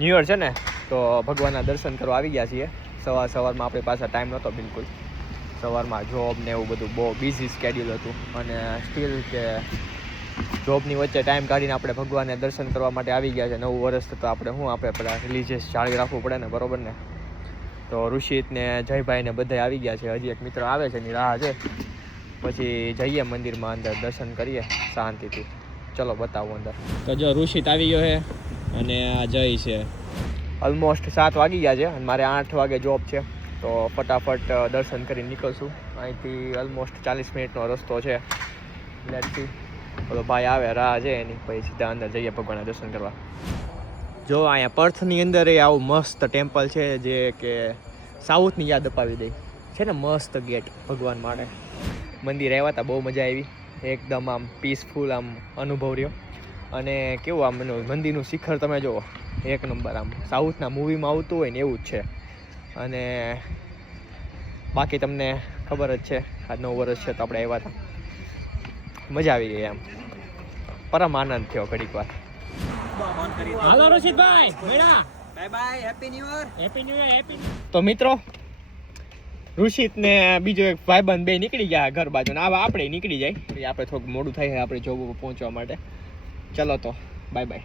New year છે ને, તો ભગવાનના દર્શન કરવા આવી ગયા છીએ. સવારમાં આપણી પાસે ટાઈમ નહોતો બિલકુલ. સવારમાં જોબ ને એવું બધું બહુ બિઝી સ્કેડ્યુલ હતું, અને સ્ટીલ કે જોબની વચ્ચે ટાઈમ કાઢીને આપણે ભગવાનને દર્શન કરવા માટે આવી ગયા છે. નવું વર્ષ તો આપણે પેલા રિલિજિયસ જાળવી રાખવું પડે ને, બરોબર ને. તો ઋષિત ને જયભાઈ ને બધા આવી ગયા છે. હજી એક મિત્ર આવે છે, એની રાહ છે. પછી જઈએ મંદિરમાં અંદર, દર્શન કરીએ શાંતિથી. ચલો બતાવું અંદર. તો જો ઋષિત આવી ગયો છે અને આ જય છે. ઓલમોસ્ટ 7 વાગી ગયા છે અને મારે 8 વાગે જોબ છે, તો ફટાફટ દર્શન કરી નીકળશું. અહીંથી ઓલમોસ્ટ 40 મિનિટનો રસ્તો છે. Let's see. બોલો ભાઈ આવે, રાહ છે એની. પછી સીધા અંદર જઈએ ભગવાનના દર્શન કરવા. જો અહીંયા પર્થની અંદર એ આવું મસ્ત ટેમ્પલ છે, જે કે સાઉથની યાદ અપાવી દે છે ને. મસ્ત ગેટ ભગવાન માટે. મંદિર આવ્યા હતા, બહુ મજા આવી. એકદમ આમ પીસફુલ આમ અનુભવ રહ્યો. અને કેવું આમ મંદિરનું શિખર તમે જુઓ, એક નંબર. આમ સાઉથના મૂવીમાં આવતું હોય ને એવું જ છે. અને બાકી તમને ખબર જ છે, આજ 9 વર્ષ છે તો આપણે આવ્યા હતા. મજા આવી ગઈ. આમ પરમ આનંદ થયો ઘડીક વાર. હાલો ઋષિતભાઈ, મેળા bye bye, happy new year. Happy new year. તો મિત્રો, ઋષિત ને બીજો એક ભાઈબંધ બે નીકળી ગયા ઘર બાજુ, ને આવા આપણે નીકળી જાય. આપણે થોડુંક મોડું થાય છે આપણે જોબ પહોંચવા માટે. ચલો તો બાય બાય.